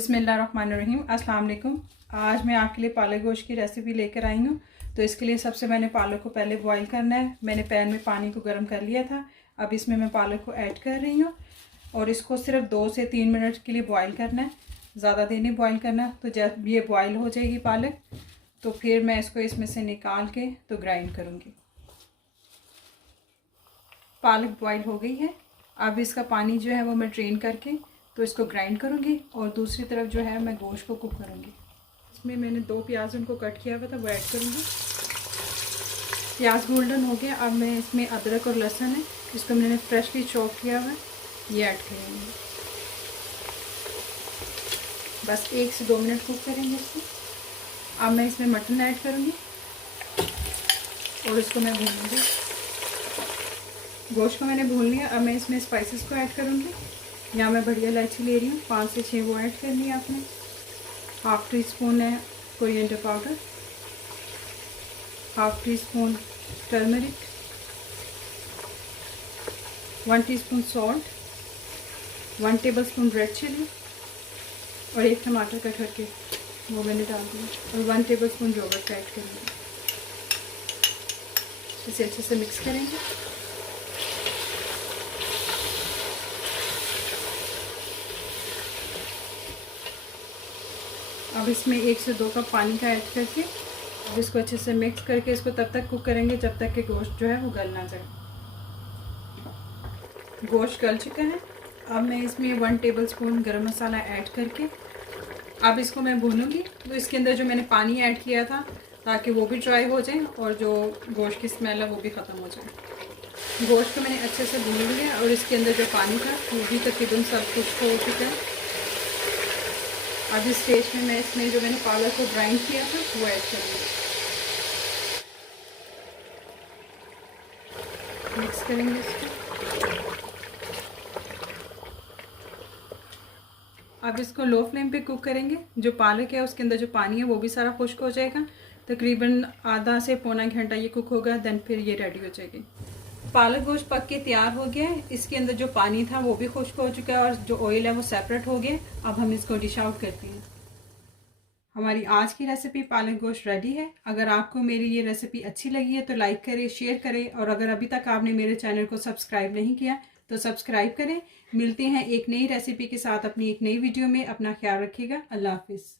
बिस्मिल्लाहिर्रहमानिर्रहीम। अस्सलाम वालेकुम। आज मैं आपके लिए पालक गोश्त की रेसिपी लेकर आई हूँ। तो इसके लिए सबसे मैंने पालक को पहले बॉईल करना है। मैंने पैन में पानी को गर्म कर लिया था। अब इसमें मैं पालक को ऐड कर रही हूँ और इसको सिर्फ 2 से 3 मिनट के लिए बॉईल करना है, ज़्यादा देर नहीं बॉईल करना। तो जब ये बॉईल हो जाएगी पालक, तो फिर मैं इसको इसमें से निकाल के तो ग्राइंड करूँगी। पालक बॉईल हो गई है। अब इसका पानी जो है वो मैं ड्रेन करके तो इसको ग्राइंड करूँगी और दूसरी तरफ जो है मैं गोश्त को कुक करूँगी। इसमें मैंने 2 प्याज उनको कट किया हुआ था, वो ऐड करूँगी। प्याज गोल्डन हो गया। अब मैं इसमें अदरक और लहसुन है, इसको मैंने फ्रेशली चॉप किया हुआ है, ये ऐड करेंगे। बस 1 से 2 मिनट कुक करेंगे इसको। अब मैं इसमें मटन ऐड करूँगी और इसको मैं भूनूँगी। गोश्त को मैंने भून लिया। अब मैं इसमें स्पाइसेस को ऐड करूँगी। यहाँ मैं बढ़िया इलायची ले रही हूँ, 5 से 6 वो ऐड करनी है आपने। हाफ़ टी स्पून है coriander powder, half teaspoon turmeric, 1 teaspoon salt, 1 tablespoon red chilli और 1 टमाटर कट करके वो मैंने डाल दिया और 1 टेबलस्पून योगर्ट ऐड करेंगे। इसे अच्छे से मिक्स करेंगे। अब इसमें 1 से 2 कप पानी का ऐड करके अब इसको अच्छे से मिक्स करके इसको तब तक कुक करेंगे जब तक कि गोश्त जो है वो गल ना जाए। गोश्त गल चुका है। अब मैं इसमें 1 टेबलस्पून गरम मसाला ऐड करके अब इसको मैं भूनूंगी। तो इसके अंदर जो मैंने पानी ऐड किया था ताकि वो भी ड्राई हो जाए और जो गोश्त की स्मेल है वो भी ख़त्म हो जाए। गोश्त को मैंने अच्छे से भून लिया और इसके अंदर जो पानी था वो भी तकरीबन सब कुछ हो चुका है। अब इस स्टेज में मैं इसमें जो मैंने पालक को ग्राइंड किया था वो ऐड करूँगी। मिक्स करेंगे इसको। अब इसको लो फ्लेम पे कुक करेंगे। जो पालक है उसके अंदर जो पानी है वो भी सारा खुश्क हो जाएगा। तकरीबन आधा से पौना घंटा ये कुक होगा, देन फिर ये रेडी हो जाएगी। पालक गोश्त पक के तैयार हो गया है। इसके अंदर जो पानी था वो भी खुश्क हो चुका है और जो ऑयल है वो सेपरेट हो गया। अब हम इसको डिश आउट करते हैं। हमारी आज की रेसिपी पालक गोश्त रेडी है। अगर आपको मेरी ये रेसिपी अच्छी लगी है तो लाइक करें, शेयर करें और अगर अभी तक आपने मेरे चैनल को सब्सक्राइब नहीं किया तो सब्सक्राइब करें। मिलते हैं एक नई रेसिपी के साथ अपनी एक नई वीडियो में। अपना ख्याल रखिएगा। अल्लाह हाफिज़।